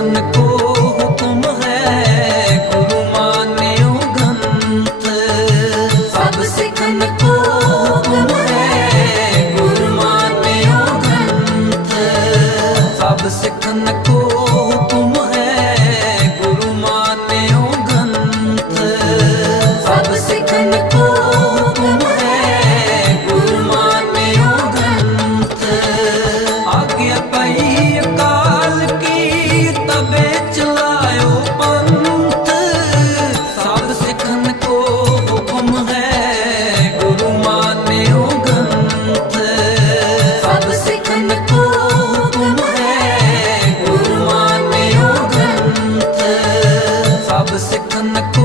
and the Kabus se connect